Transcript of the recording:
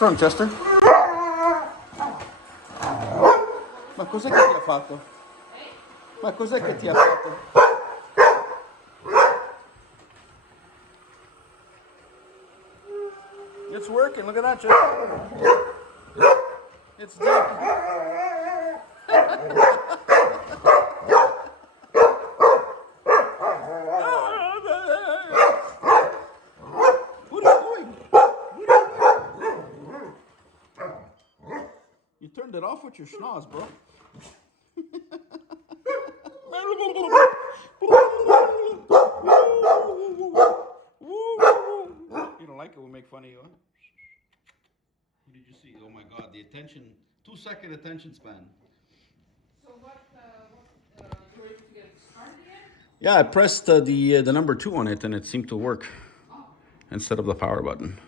What's wrong, Chester? Ma cos'è che ti ha fatto? Ma cos'è che ti ha fatto? It's working. Look at that, Chester. It's deep. What are you doing? You turned it off with your schnoz, bro. You don't like it, we'll make fun of you, huh? What did you see? Oh my God, the attention, 2-second attention span. So what you were able to get it started again? Yeah, I pressed the number 2 on it and it seemed to work instead of the power button.